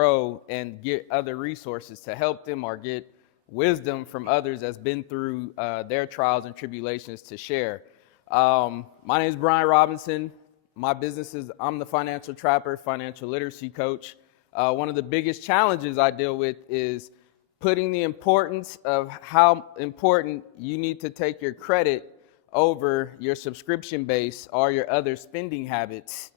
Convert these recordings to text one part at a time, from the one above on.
grow and get other resources to help them or get wisdom from others that's been through their trials and tribulations to share. My name is Brian Robinson. My business is I'm the financial trapper, financial literacy coach. One of the biggest challenges I deal with is putting the importance of how important you need to take your credit over your subscription base or your other spending habits,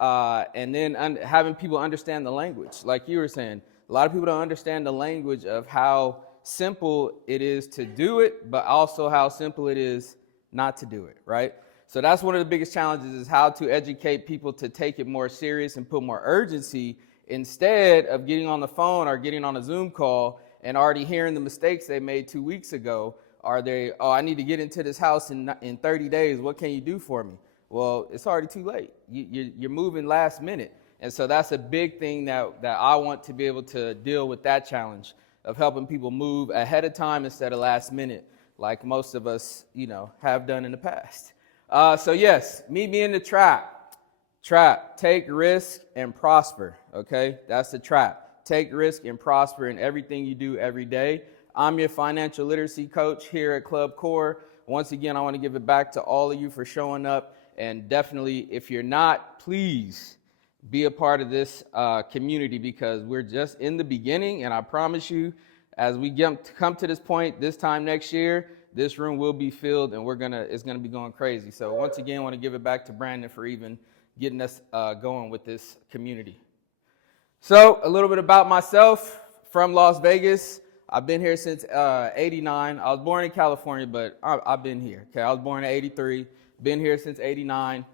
and then having people understand the language. Like you were saying, a lot of people don't understand the language of how simple it is to do it, but also how simple it is not to do it, right? So that's one of the biggest challenges, is how to educate people to take it more serious and put more urgency instead of getting on the phone or getting on a Zoom call and already hearing the mistakes they made 2 weeks ago. Are they, oh, I need to get into this house in 30 days. What can you do for me? Well, it's already too late. You're moving last minute. And so that's a big thing that I want to be able to deal with, that challenge of helping people move ahead of time instead of last minute, like most of us, have done in the past. So yes, meet me in the trap. Take risk and prosper, okay? That's the trap. Take risk and prosper in everything you do every day. I'm your financial literacy coach here at Club Core. Once again, I want to give it back to all of you for showing up. And definitely, if you're not, please be a part of this community, because we're just in the beginning. And I promise you, as we come to this point this time next year, this room will be filled and it's gonna be going crazy. So once again, I want to give it back to Brandon for even getting us going with this community. So a little bit about myself. From Las Vegas. I've been here since 89. I was born in California, but I've been here. Okay, I was born in 83. Been here since 89.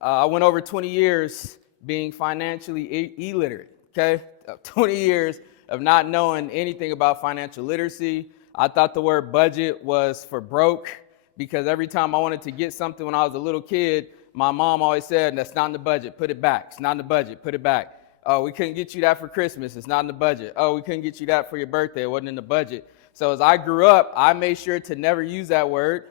I went over 20 years being financially illiterate. Okay, 20 years of not knowing anything about financial literacy. I thought the word budget was for broke, because every time I wanted to get something when I was a little kid, my mom always said, "That's not in the budget. Put it back. It's not in the budget. Put it back." Oh, we couldn't get you that for Christmas. It's not in the budget. Oh, we couldn't get you that for your birthday. It wasn't in the budget. So as I grew up, I made sure to never use that word,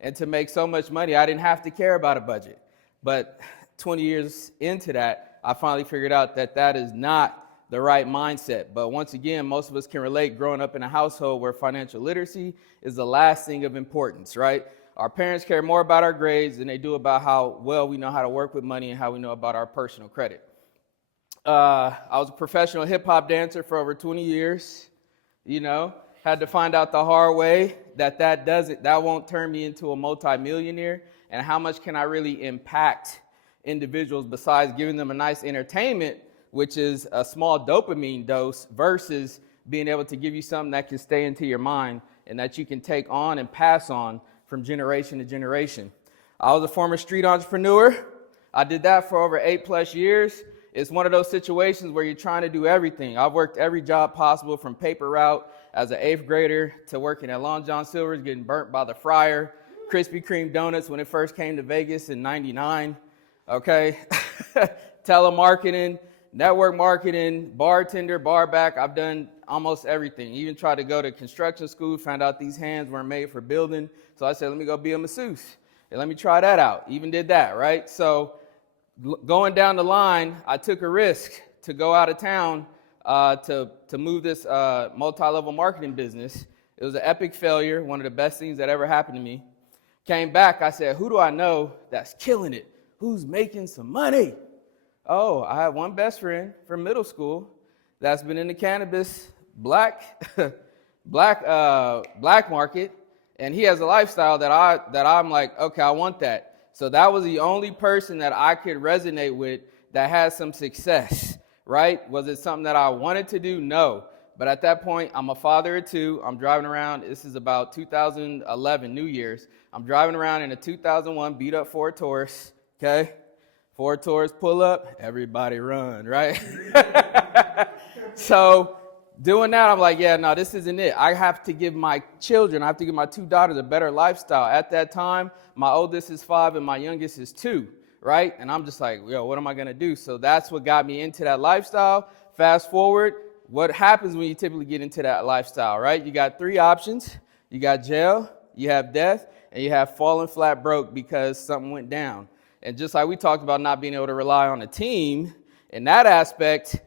and to make so much money, I didn't have to care about a budget. But 20 years into that, I finally figured out that that is not the right mindset. But once again, most of us can relate growing up in a household where financial literacy is the last thing of importance, right? Our parents care more about our grades than they do about how well we know how to work with money and how we know about our personal credit. I was a professional hip-hop dancer for over 20 years, had to find out the hard way that won't turn me into a multimillionaire. And how much can I really impact individuals besides giving them a nice entertainment, which is a small dopamine dose, versus being able to give you something that can stay into your mind and that you can take on and pass on from generation to generation. I was a former street entrepreneur. I did that for over 8+ years. It's one of those situations where you're trying to do everything. I've worked every job possible, from paper route as an 8th grader to working at Long John Silver's, getting burnt by the fryer, Krispy Kreme donuts when it first came to Vegas in 99, okay? Telemarketing, network marketing, bartender, bar back. I've done almost everything. Even tried to go to construction school, found out these hands weren't made for building. So I said, let me go be a masseuse. And let me try that out. Even did that, right? So going down the line, I took a risk to go out of town to move this multi-level marketing business. It was an epic failure, one of the best things that ever happened to me. Came back, I said, who do I know that's killing it? Who's making some money? Oh, I have one best friend from middle school that's been in the cannabis black market, and he has a lifestyle that I'm like, okay, I want that. So that was the only person that I could resonate with that has some success, right? Was it something that I wanted to do? No. But at that point, I'm a father of 2. I'm driving around. This is about 2011, New Year's. I'm driving around in a 2001 beat up Ford Taurus, okay? Ford Taurus pull up, everybody run, right? So doing that, I'm like, yeah, no, this isn't it. I have to give my 2 daughters a better lifestyle. At that time, my oldest is 5 and my youngest is 2, right? And I'm just like, yo, what am I going to do? So that's what got me into that lifestyle. Fast forward, what happens when you typically get into that lifestyle, right? You got 3 options. You got jail, you have death, and you have falling flat broke because something went down. And just like we talked about not being able to rely on a team, in that aspect,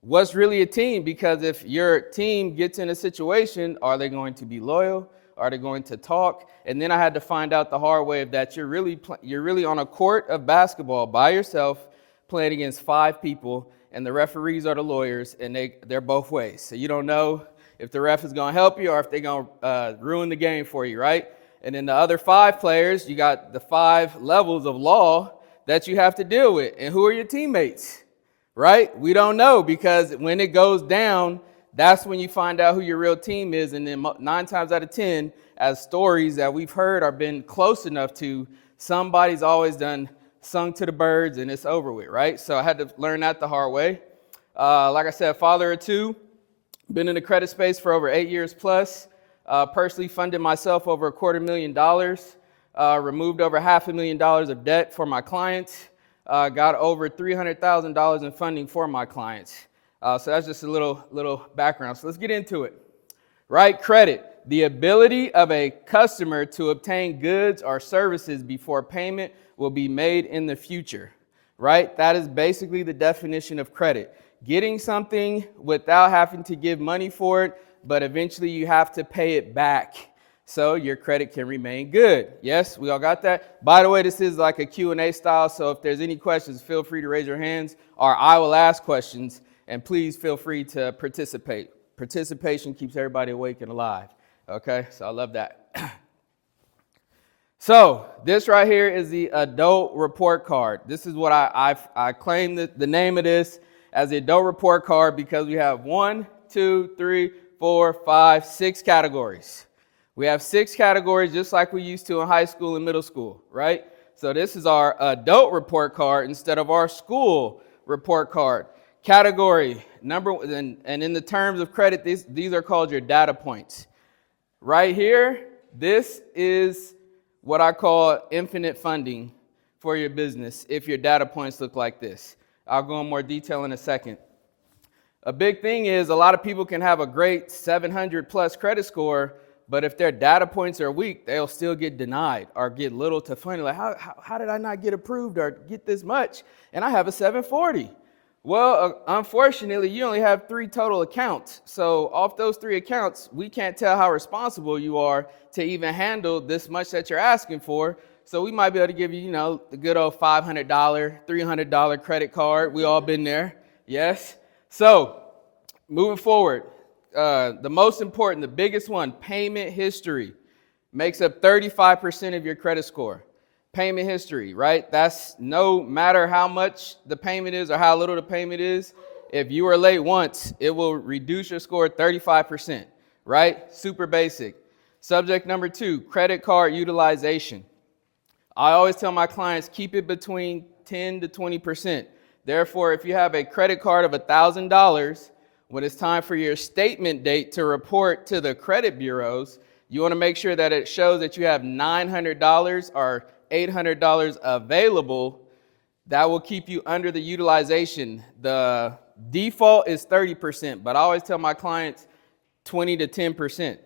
what's really a team? Because if your team gets in a situation, are they going to be loyal? Are they going to talk? And then I had to find out the hard way of that you're really on a court of basketball by yourself, playing against 5 people, and the referees are the lawyers, and they're both ways. So you don't know if the ref is going to help you or if they're going to ruin the game for you, right? And then the other 5 players, you got the 5 levels of law that you have to deal with. And who are your teammates, right? We don't know, because when it goes down, that's when you find out who your real team is. And then 9 times out of 10, as stories that we've heard are been close enough to, somebody's always done sung to the birds and it's over with, right? So I had to learn that the hard way. Like I said, father of 2, been in the credit space for over 8 years plus. Personally funded myself over $250,000, removed over $500,000 of debt for my clients, got over $300,000 in funding for my clients. So that's just a little background. So let's get into it. Right? Credit, the ability of a customer to obtain goods or services before payment will be made in the future. Right? That is basically the definition of credit. Getting something without having to give money for it, but eventually you have to pay it back so your credit can remain good. Yes, we all got that? By the way, this is like a Q&A style, so if there's any questions, feel free to raise your hands, or I will ask questions, and please feel free to participate. Participation keeps everybody awake and alive, okay? So I love that. So this right here is the adult report card. This is what I claim the name of this as the adult report card, because we have 1, 2, 3, 4, 5, 6 categories. We have 6 categories just like we used to in high school and middle school, right? So this is our adult report card instead of our school report card. Category number, and in the terms of credit, these are called your data points. Right here, this is what I call infinite funding for your business if your data points look like this. I'll go in more detail in a second. A big thing is a lot of people can have a great 700 plus credit score, but if their data points are weak, they'll still get denied or get little to funny. Like, how did I not get approved or get this much? And I have a 740. Well, unfortunately, you only have 3 total accounts. So off those 3 accounts, we can't tell how responsible you are to even handle this much that you're asking for. So we might be able to give you, the good old $500, $300 credit card. We all been there. Yes. So moving forward, the most important, the biggest one, payment history, makes up 35% of your credit score. Payment history, right? That's no matter how much the payment is or how little the payment is. If you are late once, it will reduce your score 35%, right? Super basic. Subject number 2, credit card utilization. I always tell my clients, keep it between 10 to 20%. Therefore, if you have a credit card of $1,000, when it's time for your statement date to report to the credit bureaus, you want to make sure that it shows that you have $900 or $800 available. That will keep you under the utilization. The default is 30%, but I always tell my clients 20 to 10%.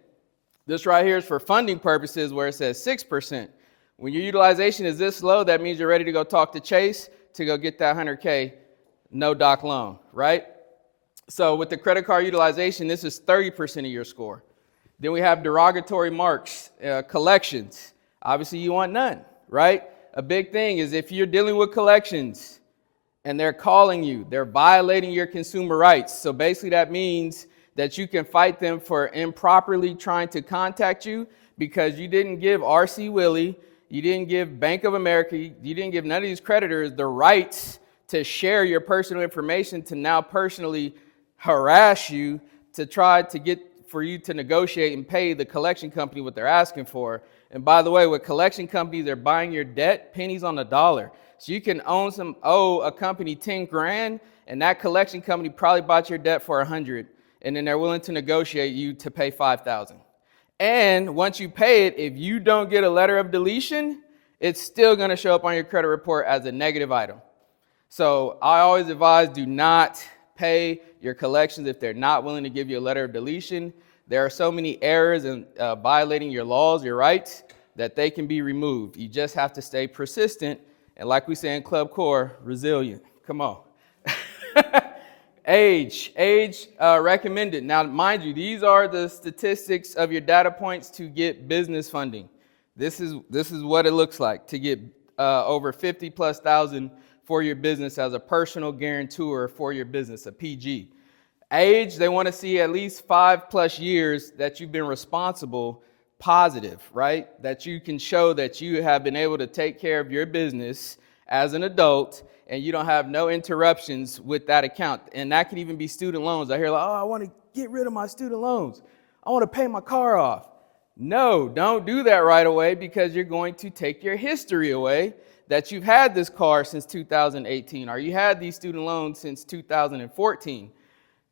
This right here is for funding purposes where it says 6%. When your utilization is this low, that means you're ready to go talk to Chase to go get that $100K no doc loan, right? So with the credit card utilization, this is 30% of your score. Then we have derogatory marks, collections. Obviously, you want none, right? A big thing is if you're dealing with collections and they're calling you, they're violating your consumer rights. So basically that means that you can fight them for improperly trying to contact you because you didn't give RC Willey, you didn't give Bank of America, you didn't give none of these creditors the rights to share your personal information to now personally harass you to try to get for you to negotiate and pay the collection company what they're asking for. And by the way, with collection companies, they're buying your debt pennies on the dollar. So you can owe a company 10 grand, and that collection company probably bought your debt for 100, and then they're willing to negotiate you to pay 5,000. And once you pay it, if you don't get a letter of deletion, it's still going to show up on your credit report as a negative item. So I always advise, do not pay your collections if they're not willing to give you a letter of deletion. There are so many errors and violating your laws, your rights, that they can be removed. You just have to stay persistent, and like we say in Club Core, resilient. Come on. Age recommended. Now, mind you, these are the statistics of your data points to get business funding. This is what it looks like to get over 50 plus thousand for your business as a personal guarantor for your business, a PG. Age, they want to see at least 5+ years that you've been responsible, positive, right? That you can show that you have been able to take care of your business as an adult and you don't have no interruptions with that account. And that could even be student loans. I hear like, oh, I want to get rid of my student loans. I want to pay my car off. No, don't do that right away because you're going to take your history away that you've had this car since 2018 or you had these student loans since 2014.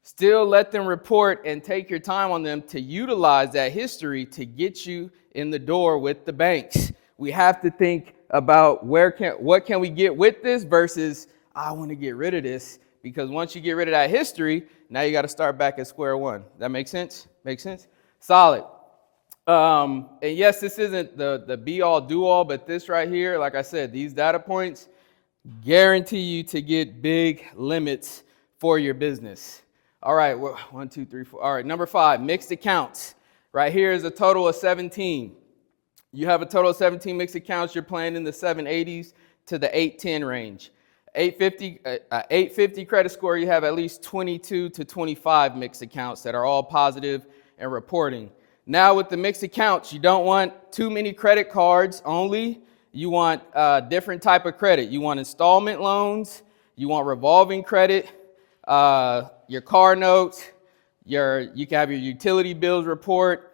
Still let them report and take your time on them to utilize that history to get you in the door with the banks. We have to think about what can we get with this versus I want to get rid of this, because once you get rid of that history, now you got to start back at square one. That makes sense? Makes sense? Solid. And yes, this isn't the be-all, do-all, but this right here, like I said, these data points guarantee you to get big limits for your business. All right, 1, 2, 3, 4. All right, number 5, mixed accounts. Right here is a total of 17. You have a total of 17 mixed accounts. You're playing in the 780s to the 810 range. 850 credit score, you have at least 22 to 25 mixed accounts that are all positive and reporting. Now with the mixed accounts, you don't want too many credit cards only. You want a different type of credit. You want installment loans. You want revolving credit. Your car notes, you can have your utility bills report.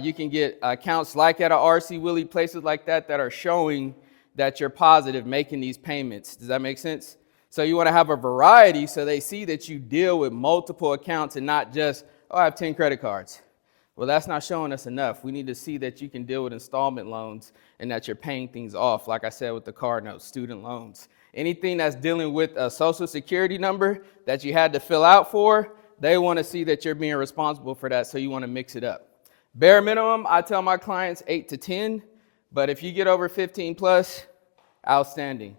You can get accounts like at a RC Willey, places like that are showing that you're positive making these payments. Does that make sense? So you want to have a variety so they see that you deal with multiple accounts and not just, oh, I have 10 credit cards. Well, that's not showing us enough. We need to see that you can deal with installment loans and that you're paying things off, like I said with the car notes, student loans. Anything that's dealing with a social security number that you had to fill out for, they want to see that you're being responsible for that, so you want to mix it up. Bare minimum, I tell my clients 8 to 10, but if you get over 15 plus, outstanding.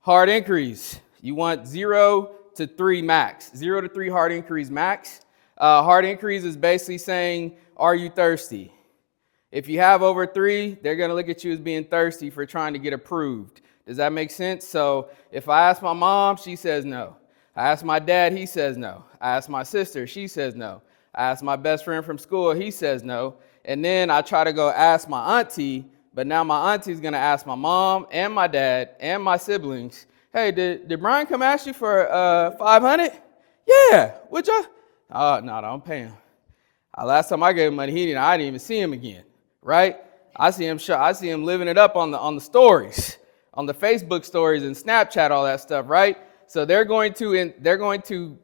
Hard inquiries, you want 0 to 3 max. 0 to 3 hard inquiries max. Hard inquiries is basically saying, are you thirsty? If you have over 3, they're going to look at you as being thirsty for trying to get approved. Does that make sense? So if I ask my mom, she says no. I ask my dad, he says no. I ask my sister, she says no. I ask my best friend from school, he says no. And then I try to go ask my auntie, but now my auntie's going to ask my mom and my dad and my siblings, hey, did Brian come ask you for $500? Yeah. Would y'all? Oh, no, don't pay him. Last time I gave him money, I didn't even see him again, right? I see him living it up on the stories, on the Facebook stories and Snapchat, all that stuff, right? So they're going to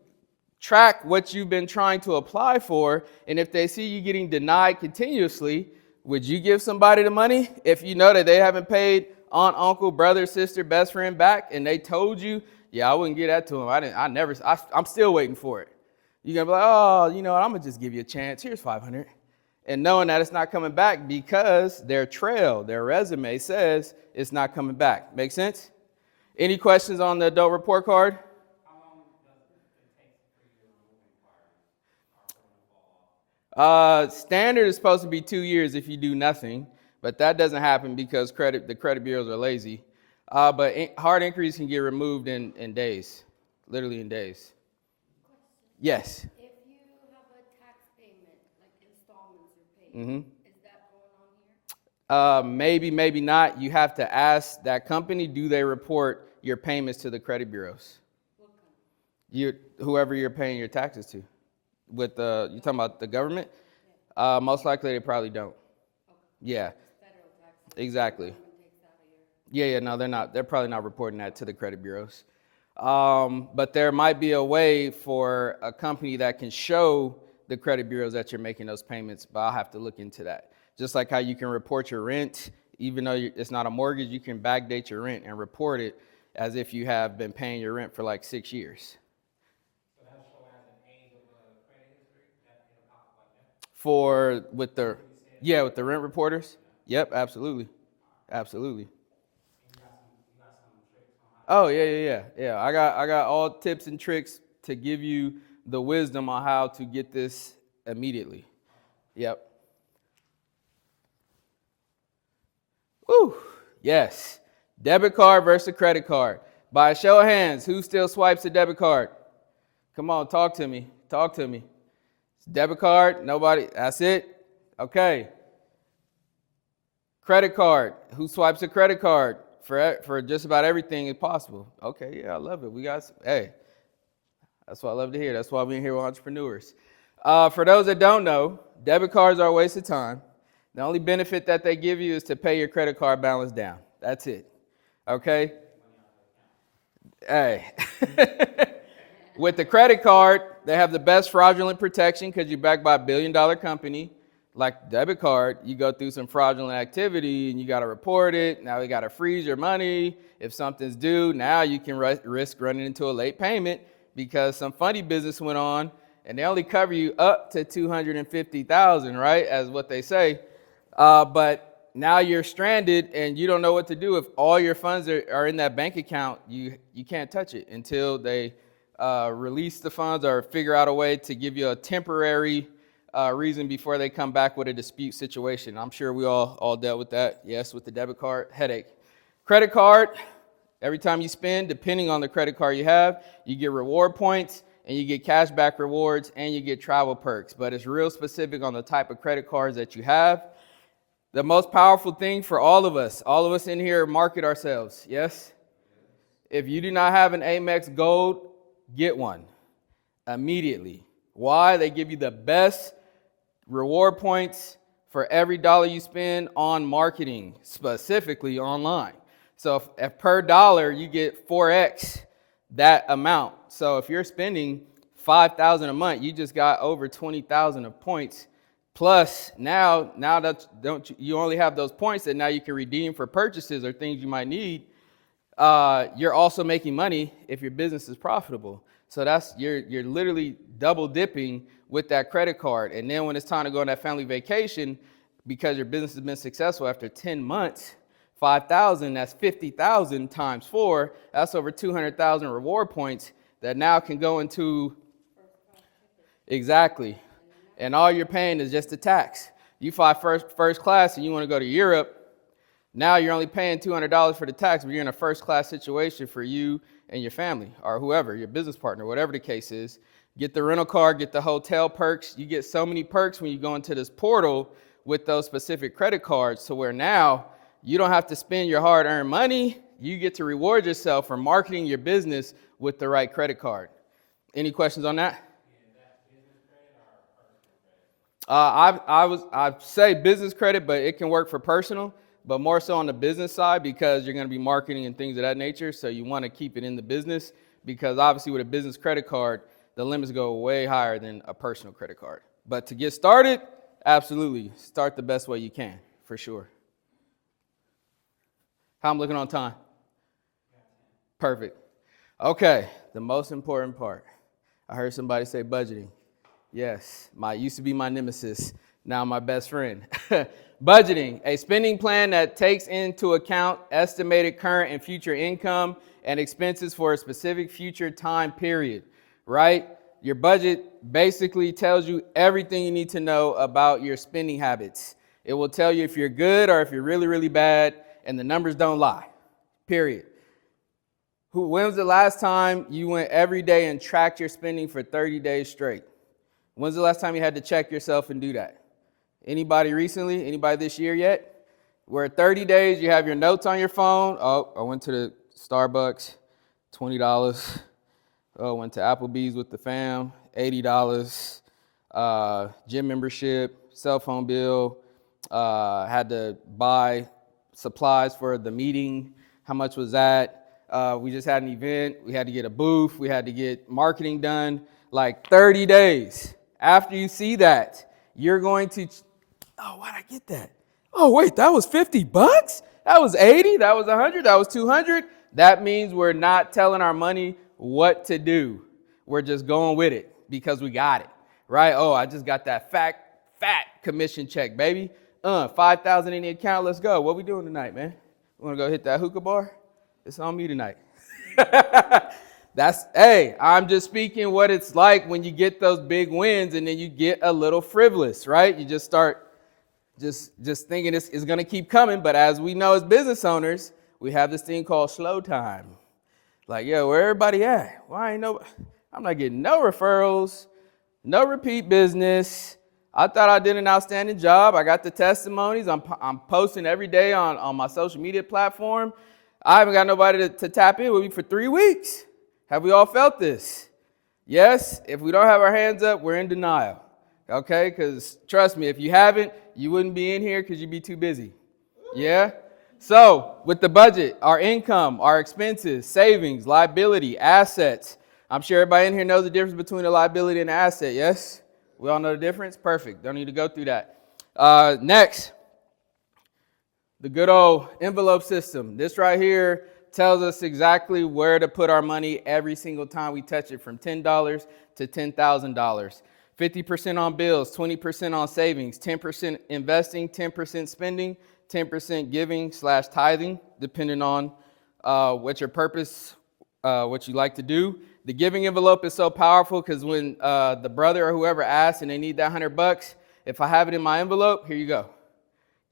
track what you've been trying to apply for, and if they see you getting denied continuously, would you give somebody the money if you know that they haven't paid aunt, uncle, brother, sister, best friend back, and they told you, yeah, I wouldn't give that to them. I'm still waiting for it. You're going to be like, oh, you know what, I'm going to just give you a chance. Here's $500. And knowing that it's not coming back because their resume says it's not coming back. Make sense? Any questions on the adult report card? How long does it take for you to remove inquiries? Standard is supposed to be 2 years if you do nothing, but that doesn't happen because the credit bureaus are lazy. But hard inquiries can get removed in days, literally in days. Yes. If you have a tax payment, like installments are paid, is that going on here? Maybe not. You have to ask that company, do they report your payments to the credit bureaus? What company? Whoever you're paying your taxes to. You talking about the government? Yeah. Most likely they probably don't. Okay. Yeah. Federal taxes. Exactly. Takes out a year. Yeah, no, they're not. They're probably not reporting that to the credit bureaus. But there might be a way for a company that can show the credit bureaus that you're making those payments, but I'll have to look into that. Just like how you can report your rent, even though it's not a mortgage, you can backdate your rent and report it as if you have been paying your rent for like 6 years. So that show as an age of credit history, that it'll pop up like that? With the rent reporters? Yep, absolutely. Absolutely. You got some tricks on how. Oh, yeah. I got all tips and tricks to give you the wisdom on how to get this immediately. Yep. Woo. Yes. Debit card versus credit card. By a show of hands, who still swipes a debit card? Come on, talk to me. Talk to me. Debit card? Nobody? That's it? Okay. Credit card. Who swipes a credit card for just about everything is possible? Okay, yeah, I love it. We got, hey, that's what I love to hear. That's why we're here with entrepreneurs. For those that don't know, debit cards are a waste of time. The only benefit that they give you is to pay your credit card balance down. That's it. Okay? Hey. With the credit card, they have the best fraudulent protection because you're backed by a billion-dollar company. Like debit card, you go through some fraudulent activity and you got to report it. Now you got to freeze your money. If something's due, now you can risk running into a late payment because some funny business went on and they only cover you up to $250,000, right? As what they say. But now you're stranded and you don't know what to do. If all your funds are in that bank account, you can't touch it until they release the funds or figure out a way to give you a temporary reason before they come back with a dispute situation. I'm sure we all dealt with that. Yes, with the debit card, headache. Credit card, every time you spend, depending on the credit card you have, you get reward points and you get cash back rewards and you get travel perks. But it's real specific on the type of credit cards that you have. The most powerful thing for all of us in here market ourselves, yes? If you do not have an Amex Gold, get one immediately. Why? They give you the best reward points for every dollar you spend on marketing, specifically online. So if per dollar, you get 4x that amount. So if you're spending $5,000 a month, you just got over 20,000 of points. Plus, now that you only have those points that now you can redeem for purchases or things you might need. You're also making money if your business is profitable. So you're literally double dipping with that credit card. And then when it's time to go on that family vacation, because your business has been successful after 10 months, 5,000, that's 50,000 times 4. That's over 200,000 reward points that now can go into exactly. And all you're paying is just the tax. You fly first class and you want to go to Europe. Now you're only paying $200 for the tax, but you're in a first class situation for you and your family or whoever, your business partner, whatever the case is. Get the rental car, get the hotel perks. You get so many perks when you go into this portal with those specific credit cards to where now you don't have to spend your hard-earned money. You get to reward yourself for marketing your business with the right credit card. Any questions on that? I say business credit, but it can work for personal, but more so on the business side because you're going to be marketing and things of that nature. So you want to keep it in the business because obviously with a business credit card, the limits go way higher than a personal credit card. But to get started, absolutely. Start the best way you can, for sure. How I'm looking on time? Perfect. Okay, the most important part. I heard somebody say budgeting. Yes, used to be my nemesis, now my best friend. Budgeting, a spending plan that takes into account estimated current and future income and expenses for a specific future time period, right? Your budget basically tells you everything you need to know about your spending habits. It will tell you if you're good or if you're really, really bad, and the numbers don't lie, period. When was the last time you went every day and tracked your spending for 30 days straight? When's the last time you had to check yourself and do that? Anybody recently? Anybody this year yet? Where 30 days, you have your notes on your phone. Oh, I went to the Starbucks, $20. Oh, went to Applebee's with the fam, $80. Gym membership, cell phone bill. Had to buy supplies for the meeting. How much was that? We just had an event. We had to get a booth. We had to get marketing done. Like 30 days. After you see that, you're going to, oh, why'd I get that? Oh, wait, that was $50? That was 80? That was 100? That was 200? That means we're not telling our money what to do. We're just going with it because we got it, right? Oh, I just got that fat commission check, baby. 5,000 in the account. Let's go. What we doing tonight, man? Want to go hit that hookah bar? It's on me tonight. I'm just speaking what it's like when you get those big wins and then you get a little frivolous, right? You just start just thinking it's going to keep coming. But as we know as business owners, we have this thing called slow time. Like, yo, where everybody at? I'm not getting no referrals, no repeat business. I thought I did an outstanding job. I got the testimonies. I'm posting every day on my social media platform. I haven't got nobody to tap in with me for 3 weeks. Have we all felt this? Yes. If we don't have our hands up, we're in denial. Okay? Because trust me, if you haven't, you wouldn't be in here because you'd be too busy. Yeah? So with the budget, our income, our expenses, savings, liability, assets. I'm sure everybody in here knows the difference between a liability and an asset. Yes? We all know the difference? Perfect. Don't need to go through that. Next, the good old envelope system. This right here tells us exactly where to put our money every single time we touch it, from $10 to $10,000. 50% on bills, 20% on savings, 10% investing, 10% spending, 10% giving / tithing, depending on what your purpose, what you like to do. The giving envelope is so powerful because when the brother or whoever asks and they need that $100, if I have it in my envelope, here you go.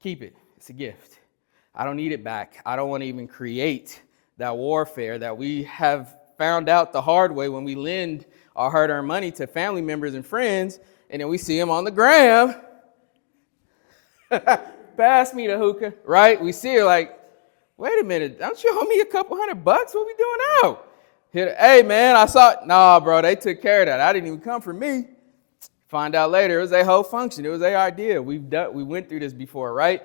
Keep it. It's a gift. I don't need it back. I don't want to even create that warfare that we have found out the hard way when we lend our hard-earned money to family members and friends, and then we see them on the gram. Pass me the hookah, right? We see her like, wait a minute, don't you owe me a couple $100? What we doing now? Hey, man, I saw it. Nah, bro, they took care of that. I didn't even come for me. Find out later, it was a whole function. It was their idea. We went through this before, right?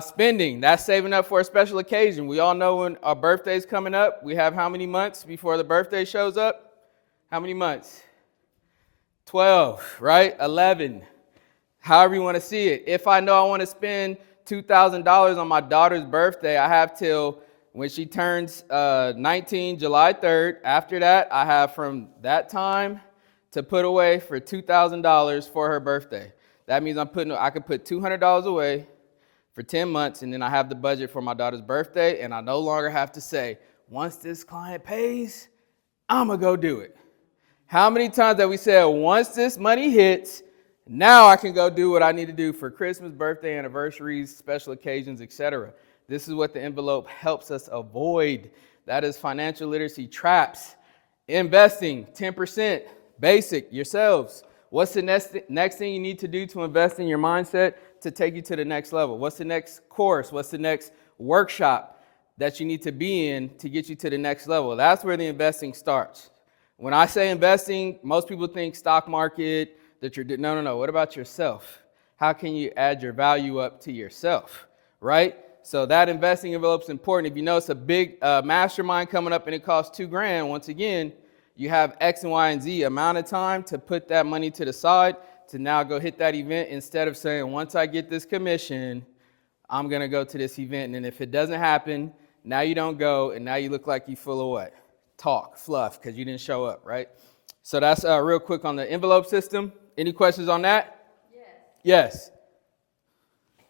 Spending, that's saving up for a special occasion. We all know when our birthday's coming up, we have how many months before the birthday shows up? How many months? 12, right? 11. However you want to see it. If I know I want to spend $2,000 on my daughter's birthday, I have till when she turns 19, July 3rd. After that, I have from that time to put away for $2,000 for her birthday. That means I could put $200 away for 10 months, and then I have the budget for my daughter's birthday, and I no longer have to say, once this client pays, I'm going to go do it. How many times have we said, once this money hits, now I can go do what I need to do for Christmas, birthday, anniversaries, special occasions, etc. This is what the envelope helps us avoid. That is financial literacy traps. Investing, 10%, basic, yourselves. What's the next thing you need to do to invest in your mindset to take you to the next level? What's the next course? What's the next workshop that you need to be in to get you to the next level? That's where the investing starts. When I say investing, most people think stock market, no. What about yourself? How can you add your value up to yourself, right? So that investing envelope is important. If you notice a big mastermind coming up and it costs $2,000, once again, you have X and Y and Z amount of time to put that money to the side to now go hit that event, instead of saying, once I get this commission, I'm going to go to this event. And if it doesn't happen, now you don't go, and now you look like you full of what? Talk, fluff, because you didn't show up, right? So that's real quick on the envelope system. Any questions on that? Yes. And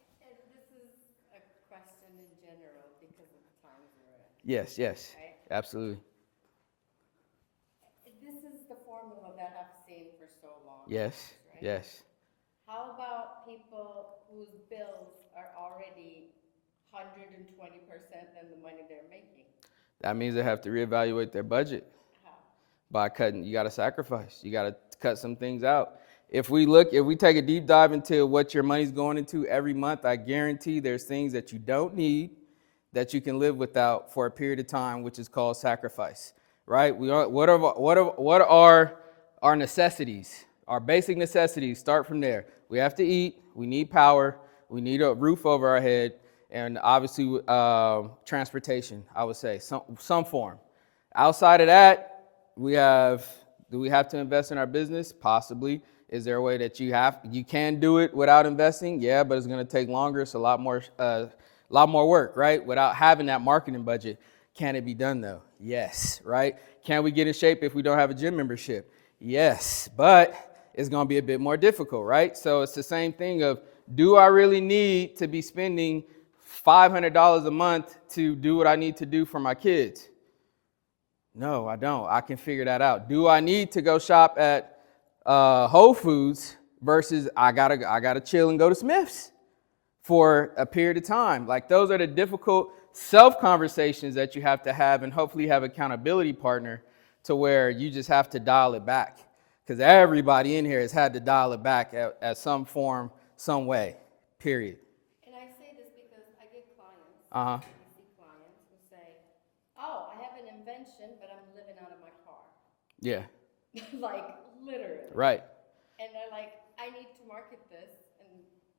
this is a question in general because of the times we're in. Yes, Right? absolutely. This is the formula that I've seen for so long. Yes, right? yes. How about people whose bills are already 120% than the money they're making? That means they have to reevaluate their budget How? by cutting. You got to sacrifice. You got to cut some things out. If we take a deep dive into what your money's going into every month, I guarantee there's things that you don't need that you can live without for a period of time, which is called sacrifice, right? What are our necessities? Our basic necessities start from there. We have to eat. We need power. We need a roof over our head. And obviously transportation, I would say, some form. Outside of that, do we have to invest in our business? Possibly. Is there a way that you can do it without investing? Yeah, but it's going to take longer. It's a lot more work, right? Without having that marketing budget. Can it be done though? Yes, right? Can we get in shape if we don't have a gym membership? Yes, but it's going to be a bit more difficult, right? So it's the same thing of, do I really need to be spending $500 a month to do what I need to do for my kids? No, I don't. I can figure that out. Do I need to go shop at Whole Foods versus I gotta chill and go to Smith's for a period of time? Like, those are the difficult self conversations that you have to have, and hopefully you have an accountability partner to where you just have to dial it back. Because everybody in here has had to dial it back at some form, some way, period. And I say this because I get clients, Uh-huh. DC clients, who say, oh, I have an invention, but I'm living out of my car. Yeah, Like, literally. right. And they're like, I need to market this,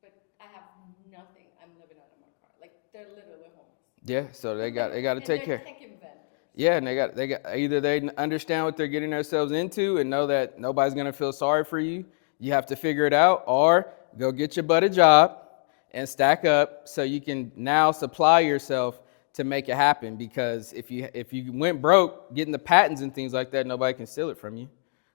but I have nothing. I'm living out of my car. Like, they're literally homeless. Yeah, so they got to And take they're care. tech inventors. Yeah, and they got either they understand what they're getting themselves into and know that nobody's gonna feel sorry for you. You have to figure it out, or go get your butt a job and stack up so you can now supply yourself to make it happen. Because if you went broke getting the patents and things like that, nobody can steal it from you,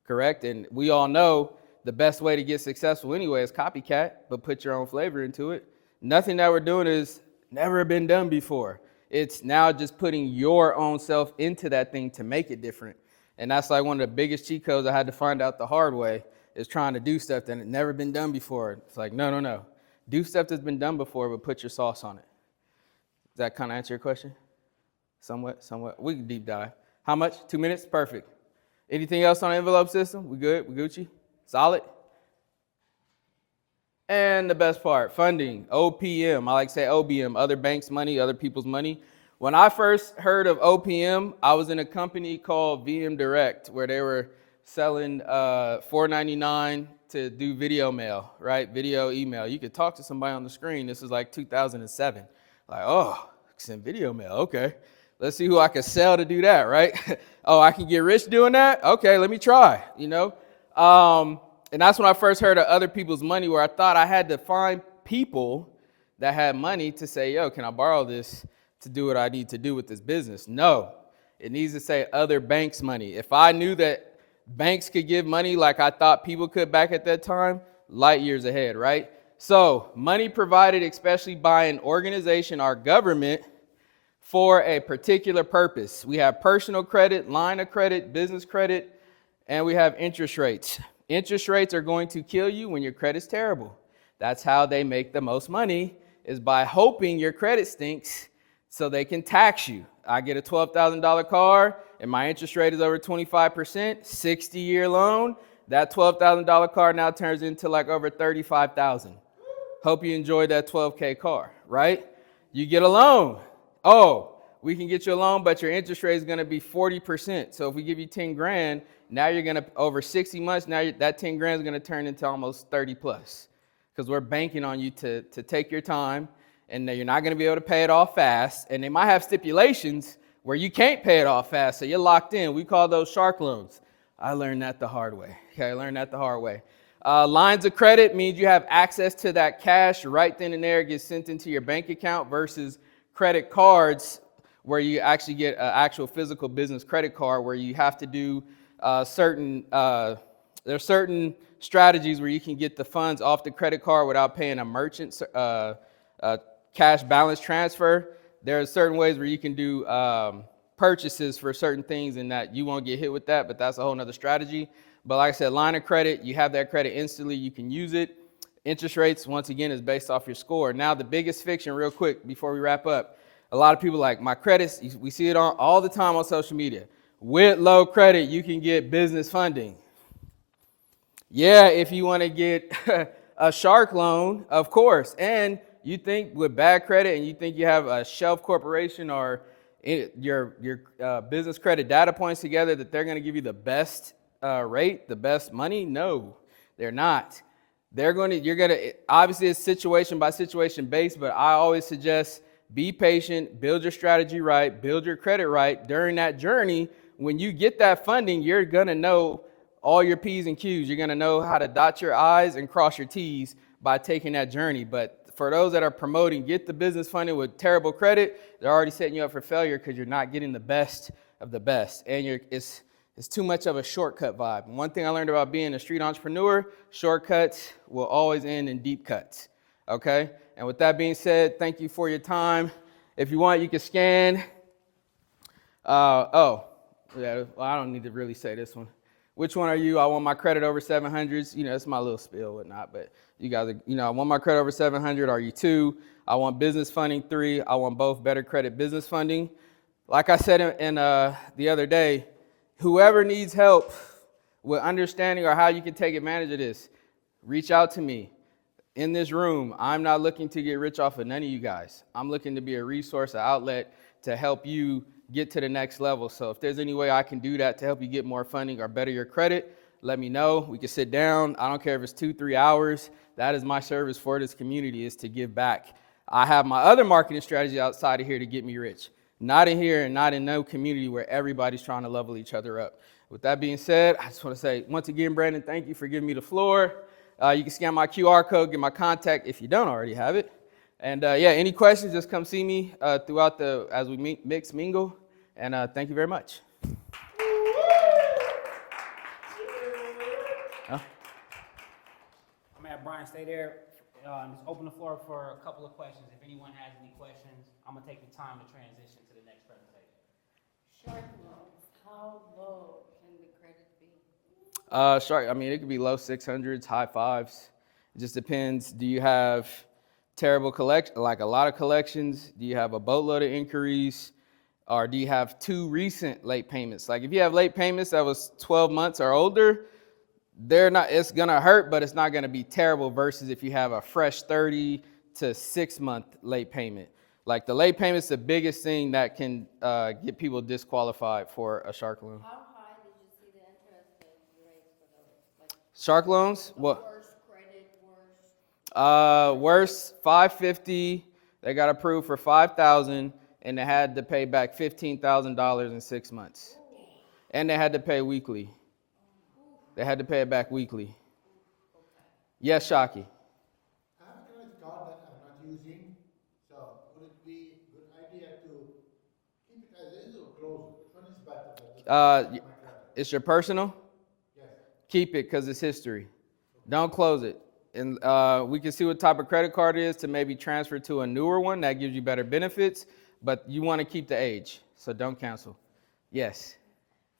correct? And we all know the best way to get successful anyway is copycat, but put your own flavor into it. Nothing that we're doing is never been done before. It's now just putting your own self into that thing to make it different. And that's like one of the biggest cheat codes I had to find out the hard way, is trying to do stuff that had never been done before. It's like, no. Do stuff that's been done before, but put your sauce on it. Does that kind of answer your question? Somewhat. We can deep dive. How much? 2 minutes? Perfect. Anything else on the envelope system? We good? We Gucci? Solid? And the best part, funding, OPM. I like to say OBM, other banks' money, other people's money. When I first heard of OPM, I was in a company called VM Direct, where they were selling $4.99 to do video mail, right? Video email. You could talk to somebody on the screen. This was like 2007. Like, oh, send video mail. Okay. Let's see who I can sell to do that, right? Oh, I can get rich doing that? Okay, let me try, And that's when I first heard of other people's money, where I thought I had to find people that had money to say, yo, can I borrow this to do what I need to do with this business? No, it needs to say other banks' money. If I knew that banks could give money like I thought people could back at that time, light years ahead, right? So money provided especially by an organization, our government, for a particular purpose. We have personal credit, line of credit, business credit, and we have interest rates. Interest rates are going to kill you when your credit's terrible. That's how they make the most money, is by hoping your credit stinks so they can tax you. I get a $12,000 car and my interest rate is over 25%, 60-year loan. That $12,000 car now turns into like over $35,000. Hope you enjoyed that $12K car, right? You get a loan. Oh, we can get you a loan, but your interest rate is going to be 40%. So if we give you 10 grand, now you're going to, over 60 months, now that 10 grand is going to turn into almost 30 plus, because we're banking on you to take your time, and you're not going to be able to pay it off fast. And they might have stipulations where you can't pay it off fast, so you're locked in. We call those shark loans. I learned that the hard way. Okay, I learned that the hard way. Lines of credit means you have access to that cash right then and there. It gets sent into your bank account, versus credit cards, where you actually get an actual physical business credit card, where you have to do there's certain strategies where you can get the funds off the credit card without paying a merchant cash balance transfer. There are certain ways where you can do purchases for certain things, and that you won't get hit with that, but that's a whole nother strategy. But like I said, line of credit, you have that credit instantly, you can use it. Interest rates, once again, is based off your score. Now, the biggest fiction, real quick, before we wrap up, a lot of people like, my credits, we see it on all the time on social media. With low credit, you can get business funding. Yeah, if you want to get a shark loan, of course. And you think with bad credit, and you think you have a shelf corporation or your business credit data points together, that they're going to give you the best rate, the best money? No, they're not. You're going to, obviously it's situation by situation based, but I always suggest be patient, build your strategy right, build your credit right. During that journey, when you get that funding, you're going to know all your P's and Q's. You're going to know how to dot your I's and cross your T's by taking that journey. But for those that are promoting, get the business funding with terrible credit, they're already setting you up for failure, because you're not getting the best of the best. And it's too much of a shortcut vibe. And one thing I learned about being a street entrepreneur, shortcuts will always end in deep cuts, okay? And with that being said, thank you for your time. If you want, you can scan. Yeah, well, I don't need to really say this one. Which one are you? I want my credit over 700s. You know, it's my little spiel, whatnot. But you guys are, I want my credit over 700. Are you 2? I want business funding. 3. I want both better credit business funding. Like I said in the other day, whoever needs help with understanding or how you can take advantage of this, reach out to me. In this room, I'm not looking to get rich off of none of you guys. I'm looking to be a resource, an outlet to help you get to the next level. So if there's any way I can do that to help you get more funding or better your credit, let me know. We can sit down. I don't care if it's 2-3 hours. That is my service for this community, is to give back. I have my other marketing strategy outside of here to get me rich. Not in here and not in no community where everybody's trying to level each other up. With that being said, I just want to say, once again, Brandon, thank you for giving me the floor. You can scan my QR code, get my contact if you don't already have it. And yeah, any questions, just come see me throughout as we mix, mingle. And thank you very much. I'm gonna have Brian stay there. Just open the floor for a couple of questions. If anyone has any questions, I'm gonna take the time to transition to the next presentation. Short loans, how low can the credit be? Sure. I mean, it could be low 600s, high 5s. It just depends. Do you have terrible collection, like a lot of collections? Do you have a boatload of inquiries? Or do you have 2 recent late payments? Like if you have late payments that was 12 months or older, it's gonna hurt, but it's not gonna be terrible versus if you have a fresh 30 to 6 month late payment. Like the late payment's the biggest thing that can get people disqualified for a shark loan. How high did you see the interest rates for those? Like Shark loans? the What? worst credit, worst. Worst 550. They got approved for 5,000, and they had to pay back $15,000 in 6 months, and they had to pay weekly. They had to pay it back weekly. Yes, Shaki. I have a credit card that I'm not using, so would it be a good idea to keep it as is or close it? Which one is better? My credit. It's your personal. Yes. Keep it because it's history. Don't close it. And we can see what type of credit card it is to maybe transfer to a newer one that gives you better benefits, but you want to keep the age, so don't cancel. Yes.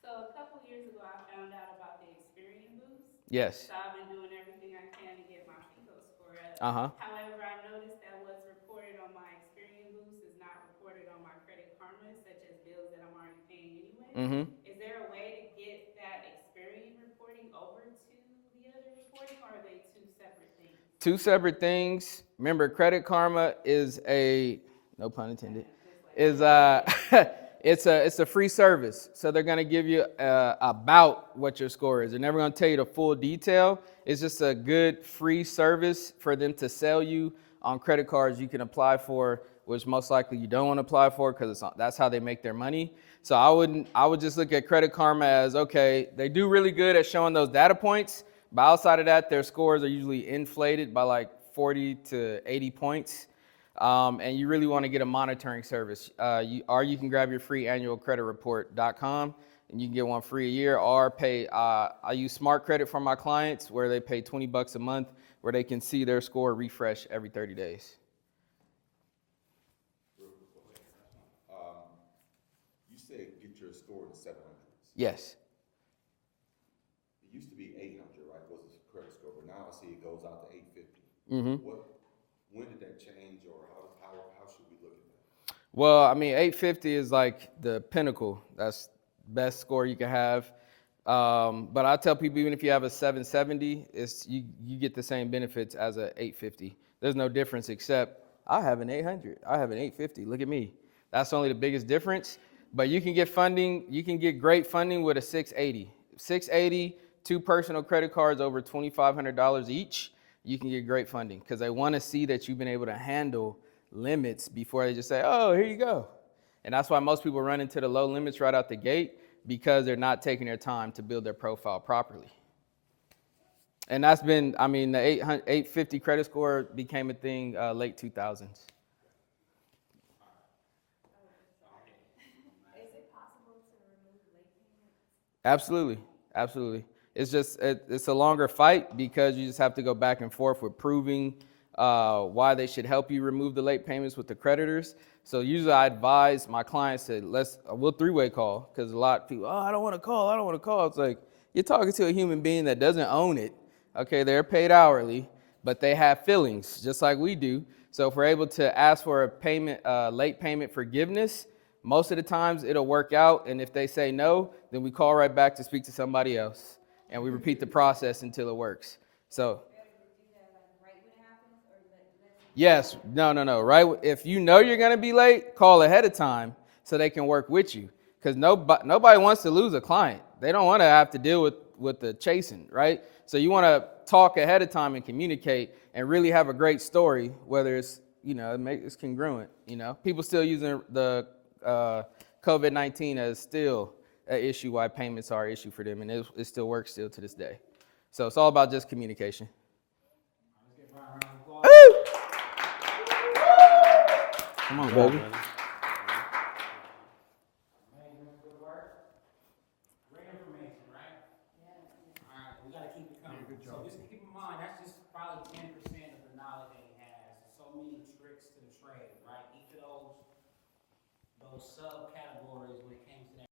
So a couple years ago, I found out about the Experian Boost. Yes. So I've been doing everything I can to get my FICO score up. Uh-huh. However, I noticed that what's reported on my Experian Boost is not reported on my Credit Karma, such as bills that I'm already paying anyway. Mm-hmm. Is there a way to get that Experian reporting over to the other reporting, or are they 2 separate things? 2 separate things. Remember, Credit Karma is no pun intended, it's a free service. So they're gonna give you about what your score is. They're never gonna tell you the full detail. It's just a good free service for them to sell you on credit cards you can apply for, which most likely you don't want to apply for because that's how they make their money. So I would just look at Credit Karma as, okay, they do really good at showing those data points, but outside of that, their scores are usually inflated by like 40 to 80 points. And you really want to get a monitoring service. You can grab your free annual credit report.com and you can get one free a year, or pay. I use Smart Credit for my clients where they pay $20 a month where they can see their score refresh every 30 days. You said get your score in the 700s. Yes. It used to be 800, right? Was the credit score, but now I see it goes out to 850. Mm-hmm. When did that change, or how should we look at that? Well, I mean, 850 is like the pinnacle. That's best score you can have. But I tell people, even if you have a 770, you get the same benefits as a 850. There's no difference except I have an 800. I have an 850. Look at me. That's only the biggest difference. But you can get funding. You can get great funding with a 680. 680, 2 personal credit cards over $2,500 each. You can get great funding because they want to see that you've been able to handle limits before they just say, oh, here you go. And that's why most people run into the low limits right out the gate, because they're not taking their time to build their profile properly. And that's been, I mean, the 850 credit score became a thing late 2000s. Is it possible to remove late payments? Absolutely, absolutely. It's just, it's a longer fight because you just have to go back and forth with proving why they should help you remove the late payments with the creditors. So usually I advise my clients to we'll three-way call, because a lot of people, I don't want to call. It's like, you're talking to a human being that doesn't own it. Okay, they're paid hourly, but they have feelings just like we do. So if we're able to ask for a late payment forgiveness, most of the times it'll work out. And if they say no, then we call right back to speak to somebody else, and we repeat the process until it works. So yes, no. Right, if you know you're gonna be late, call ahead of time so they can work with you. Because nobody wants to lose a client. They don't want to have to deal with the chasing, right? So you want to talk ahead of time and communicate and really have a great story, whether it's, it's congruent. People still using the COVID-19 as still an issue, why payments are an issue for them, and it still works still to this day. So it's all about just communication. Let's give Brian a round of applause. Come on, baby. Amazing, good work. Great information, right? All right, we gotta keep it coming. So just keep in mind, that's just probably 10% of the knowledge that he has. There's so many tricks to the trade, right? Each of those subcategories